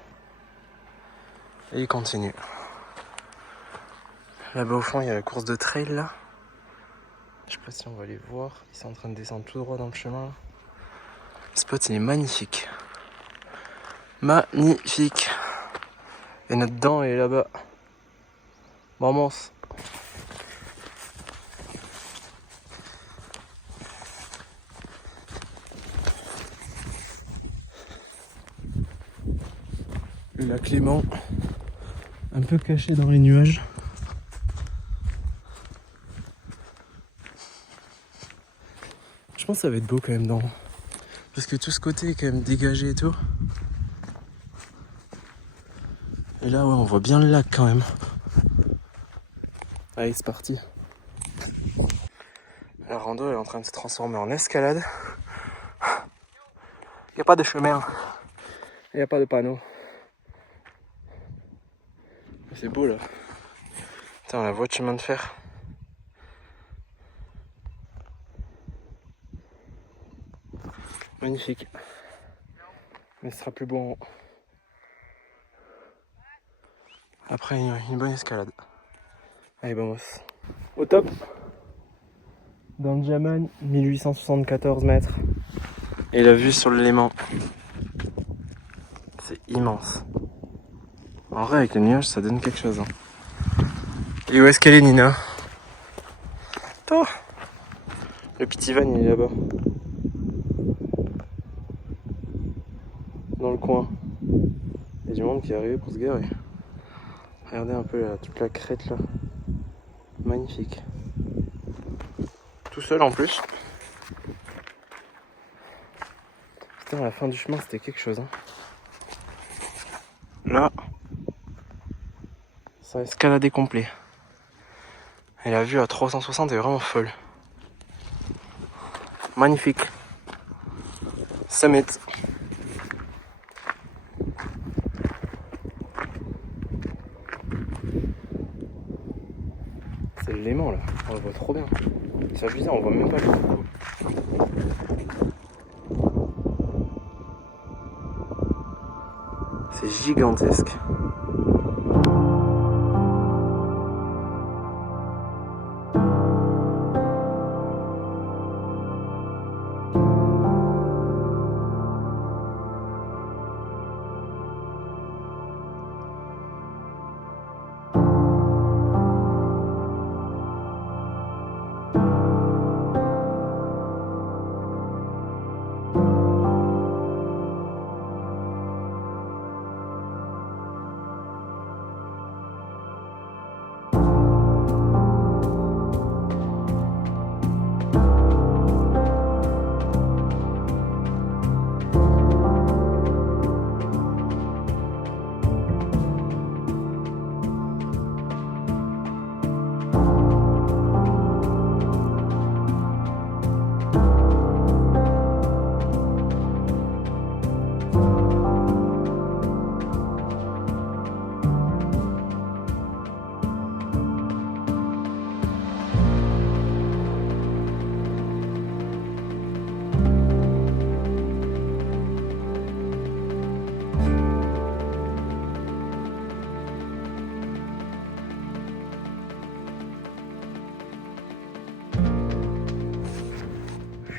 Et il continue. Là-bas au fond, il y a la course de trail là. Je sais pas si on va les voir. Ils sont en train de descendre tout droit dans le chemin. Là. Le spot, il est magnifique. Magnifique. Et notre dent est là-bas. Vamos. Le lac Léman. un peu caché dans les nuages. Je pense que ça va être beau quand même dans... Parce que tout ce côté est quand même dégagé et tout. Et là ouais on voit bien le lac quand même. Allez c'est parti. La rando elle est en train de se transformer en escalade. Il n'y a pas de chemin. Il n'y a pas de panneau. C'est beau là. Putain la voie de chemin de fer. Magnifique. Mais ce sera plus beau en haut. Après une bonne escalade. Allez vamos. Au top. Dans le Jaman, 1874 mètres. Et la vue sur le Léman. C'est immense. En vrai avec les nuages ça donne quelque chose. Hein. Et où est-ce qu'elle est Nina? Oh, le petit van il est là-bas. Dans le coin. Il y a du monde qui est arrivé pour se garer. Regardez un peu là, toute la crête là. Magnifique. Tout seul en plus. Putain, à la fin du chemin c'était quelque chose. Hein. Là, ça a escaladé complet. Et la vue à 360 est vraiment folle. Magnifique. Summit. C'est le Léman là, on le voit trop bien. C'est abusé, on voit même pas le coup. C'est gigantesque.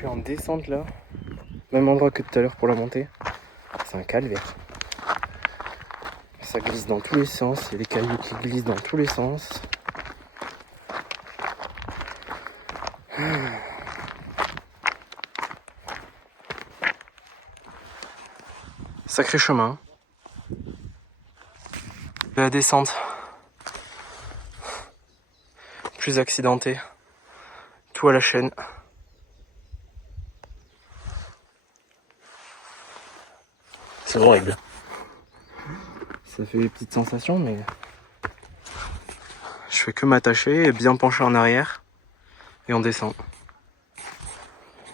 Je suis en descente là, même endroit que tout à l'heure pour la montée. C'est un calvaire. Ça glisse dans tous les sens, il y a des cailloux qui glissent dans tous les sens. Sacré chemin. La descente. Plus accidentée. Tout à la chaîne. C'est horrible. Ça fait des petites sensations, mais je fais que m'attacher et bien pencher en arrière et on descend.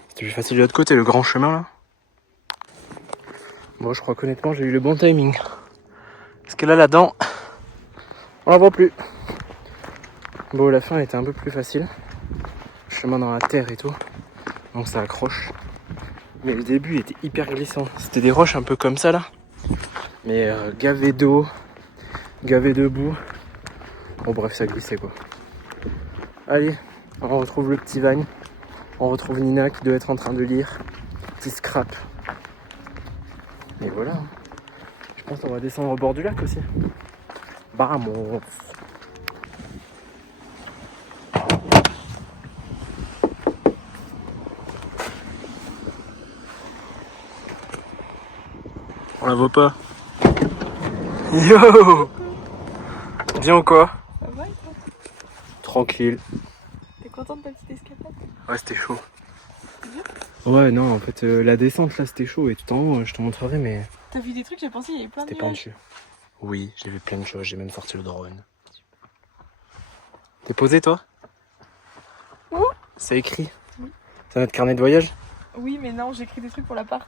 C'était plus facile de l'autre côté, le grand chemin là. Bon, je crois qu'honnêtement j'ai eu le bon timing. Parce que là, là-dedans, on la voit plus. Bon, la fin était un peu plus facile. Chemin dans la terre et tout, donc ça accroche. Mais le début était hyper glissant. C'était des roches un peu comme ça là. Mais gavé d'eau, gavé de boue. Bon bref, ça glissait quoi. Allez, on retrouve le petit Vagne. On retrouve Nina qui doit être en train de lire. Petit scrap. Et voilà. Je pense qu'on va descendre au bord du lac aussi. Vamos. On la voit pas. Yo! Bien ou quoi? Ça va et toi? Tranquille. T'es content de ta petite escapade? Ouais, c'était chaud. C'est bien? Ouais, non, en fait, la descente là c'était chaud et tout en haut, je te montrerai, mais T'as vu des trucs, j'ai pensé, il y avait plein de c'était nuages. pentu. Oui, j'ai vu plein de choses, j'ai même sorti le drone. T'es posé toi? Où? C'est écrit. Oui. C'est notre carnet de voyage? Oui, mais non, j'ai écrit des trucs pour l'appart.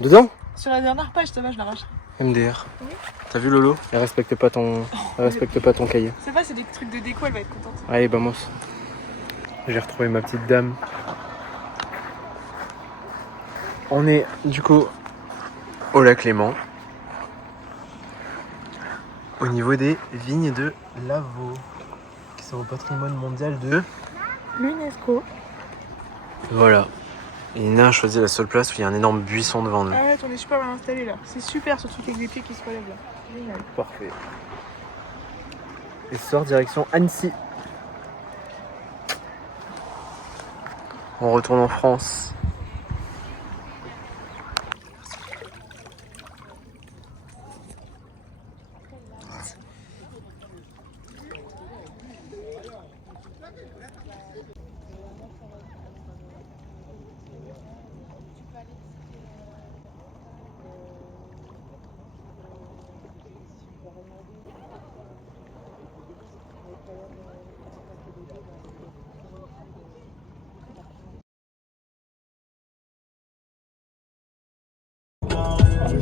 Dedans? Sur la dernière page, ça va, je l'arrache. MDR. Oui. T'as vu Lolo? Elle respecte pas ton cahier. C'est pas, c'est des trucs de déco, elle va être contente. Allez, vamos. J'ai retrouvé ma petite dame. On est du coup au lac Léman, au niveau des vignes de Lavaux, qui sont au patrimoine mondial de... L'UNESCO. Voilà. Et Ina a choisi la seule place où il y a un énorme buisson devant nous. Arrête, on est super bien installé là. C'est super ce truc avec des pieds qui se relèvent là. Génial. Parfait. Et ce soir, direction Annecy. On retourne en France.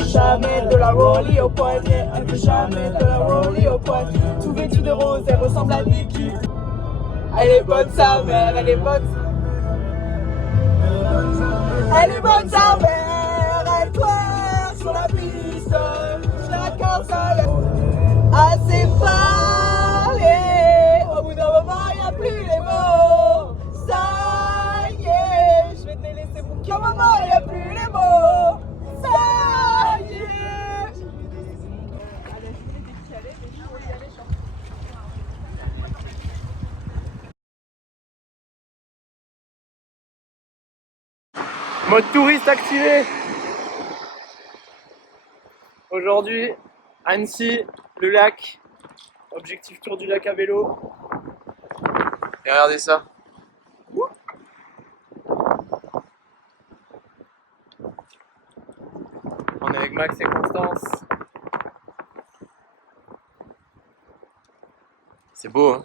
Jamais de la rollie au poignet, elle veut jamais de la rollie au poignet. Tout vêtue de rose, elle ressemble à Nikki. Elle est bonne sa mère, elle est bonne. Elle est bonne sa mère, elle twerk sur la piste. Je la casse à assez parlé. Au bout d'un moment, y a plus les mots. Ça y est, je vais te laisser pour qu'au moment, y a plus les mots. Ça y est. Mode touriste activé. Aujourd'hui, Annecy, le lac. Objectif tour du lac à vélo. Et regardez ça. On est avec Max et Constance. C'est beau, hein?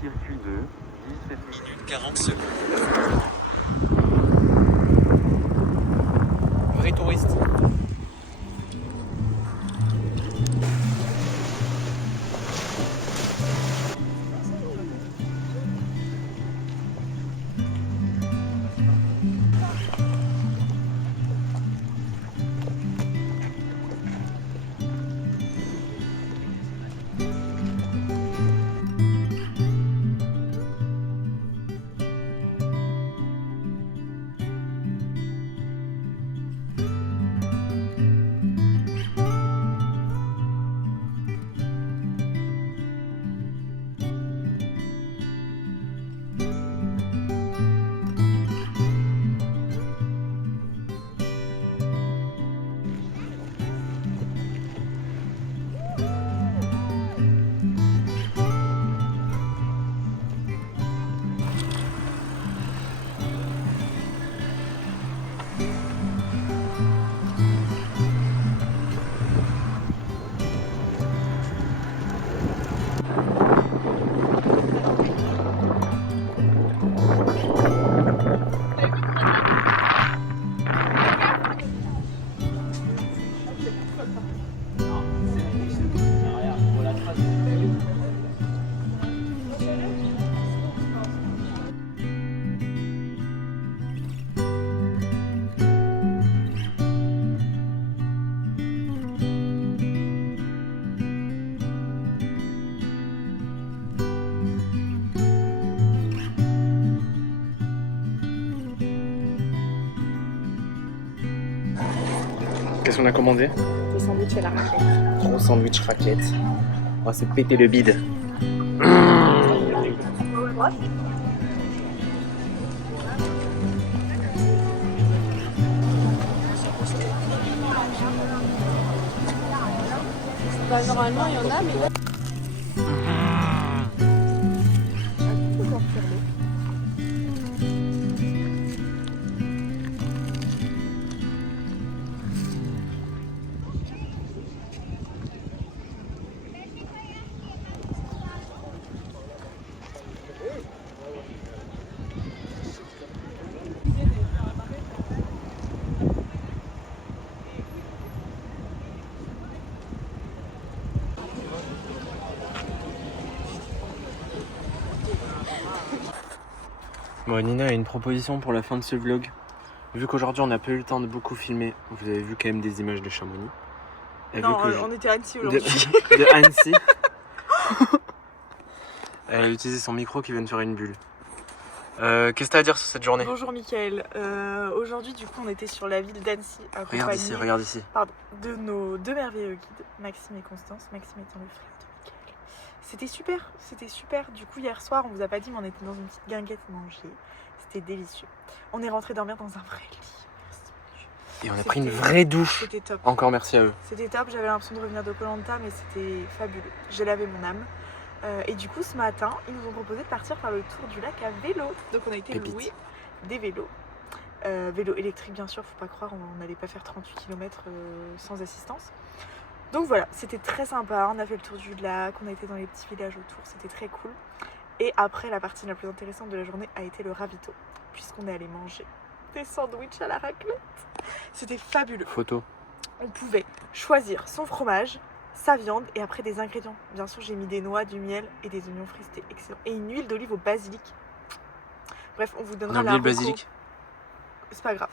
Circuit de 17 minutes 40 secondes. Vrai touriste. Qu'est-ce qu'on a commandé? Des sandwichs à la raclette. Gros sandwich raclette. On va se péter le bide. Bah normalement il y en a, mais là... Bon, Nina a une proposition pour la fin de ce vlog. Vu qu'aujourd'hui on n'a pas eu le temps de beaucoup filmer, vous avez vu quand même des images de Chamonix. Et Non, vu que on était à Annecy aujourd'hui. de Annecy. Elle a utilisé son micro qui vient de faire une bulle. Qu'est-ce que t'as à dire sur cette journée? Bonjour Mickaël. Aujourd'hui du coup on était sur la ville d'Annecy. Regarde ici, regarde ici. Pardon, de nos deux merveilleux guides, Maxime et Constance. Maxime étant le frère de Mickaël. C'était super. Du coup hier soir on vous a pas dit mais on était dans une petite guinguette manger. C'était délicieux. On est rentré dormir dans un vrai lit. Et on a pris une vraie douche. C'était top. Encore merci à eux. C'était top, j'avais l'impression de revenir de Koh Lanta mais c'était fabuleux. J'ai lavé mon âme. Et du coup ce matin ils nous ont proposé de partir faire le tour du lac à vélo. Donc on a été louer des vélos. Vélo électrique bien sûr, faut pas croire, on n'allait pas faire 38 km sans assistance. Donc voilà, c'était très sympa, on a fait le tour du lac, on a été dans les petits villages autour, c'était très cool. Et après la partie la plus intéressante de la journée a été le ravito, puisqu'on est allé manger des sandwichs à la raclette. C'était fabuleux. Photo. On pouvait choisir son fromage, sa viande et après des ingrédients. Bien sûr j'ai mis des noix, du miel et des oignons frits, c'était excellent. Et une huile d'olive au basilic. Bref, on vous donnera On a oublié le reco. basilic. C'est pas grave.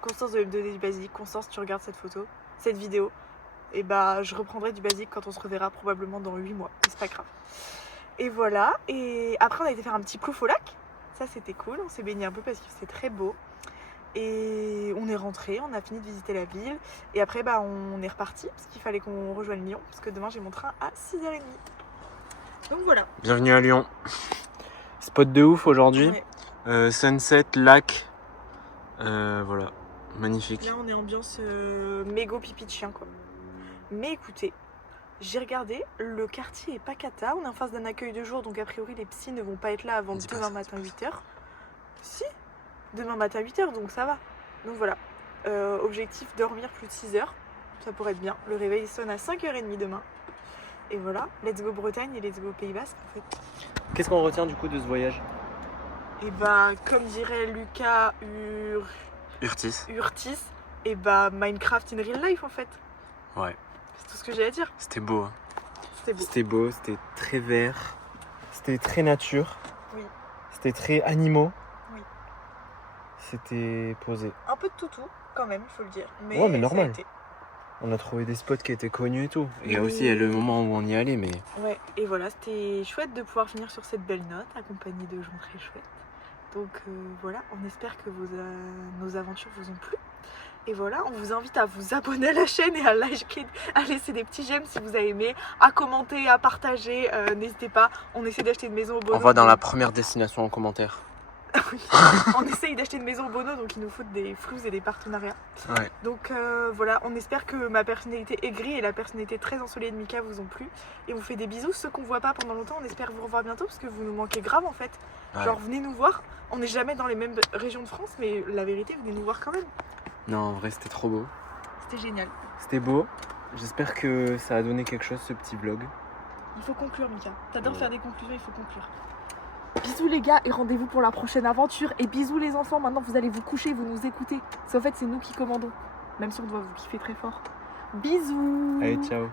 Constance devait me donner du basilic. Constance, tu regardes cette vidéo, et bah je reprendrai du basilic quand on se reverra probablement dans 8 mois. C'est pas grave. Et voilà. Et après on a été faire un petit plouf au lac. Ça c'était cool. On s'est baigné un peu parce que c'était très beau. Et on est rentré, on a fini de visiter la ville. Et après bah on est reparti parce qu'il fallait qu'on rejoigne Lyon. Parce que demain j'ai mon train à 6h30. Donc voilà. Bienvenue à Lyon. Spot de ouf aujourd'hui. Ouais. Sunset, lac. Voilà, magnifique. Là on est ambiance mégo pipi de chien quoi. Mais écoutez, j'ai regardé, le quartier est pas cata, on est en face d'un accueil de jour donc a priori les psys ne vont pas être là avant demain matin 8h. Si, demain matin 8h donc ça va. Donc voilà, objectif dormir plus de 6 heures, ça pourrait être bien. Le réveil sonne à 5h30 demain. Et voilà, let's go Bretagne et let's go Pays Basque en fait. Qu'est-ce qu'on retient du coup de ce voyage? Et bah comme dirait Lucas Urtis. et bah Minecraft in real life en fait. Ouais. C'est tout ce que j'ai à dire. C'était beau. Hein. C'était beau. C'était beau, c'était très vert, c'était très nature, Oui. c'était très animaux, Oui. c'était posé. Un peu de toutou quand même, il faut le dire. Mais Ouais, mais ça normal. a été. On a trouvé des spots qui étaient connus et tout. Il y a aussi le moment où on y allait, mais Ouais, et voilà, c'était chouette de pouvoir finir sur cette belle note, accompagnée de gens très chouettes. Donc voilà, on espère que nos aventures vous ont plu. Et voilà, on vous invite à vous abonner à la chaîne et à liker, à laisser des petits j'aime si vous avez aimé, à commenter, à partager. N'hésitez pas, on essaie d'acheter une maison au Bono. on va dans la première destination en commentaire. Oui. On essaye d'acheter une maison au Bono, donc il nous faut des flous et des partenariats. Ouais. Donc voilà, on espère que ma personnalité aigrie et la personnalité très ensoleillée de Mika vous ont plu. Et on vous fait des bisous, ceux qu'on voit pas pendant longtemps, on espère vous revoir bientôt parce que vous nous manquez grave en fait. Ouais. Genre venez nous voir, on n'est jamais dans les mêmes régions de France, mais la vérité, venez nous voir quand même. Non, en vrai, c'était trop beau. C'était génial. C'était beau. J'espère que ça a donné quelque chose ce petit vlog. Il faut conclure Mika, t'adores Ouais. faire des conclusions, il faut conclure. Bisous les gars et rendez-vous pour la prochaine aventure. Et bisous les enfants, maintenant vous allez vous coucher, vous nous écoutez. Parce qu'en fait c'est nous qui commandons, même si on doit vous kiffer très fort. Bisous. Allez, ciao.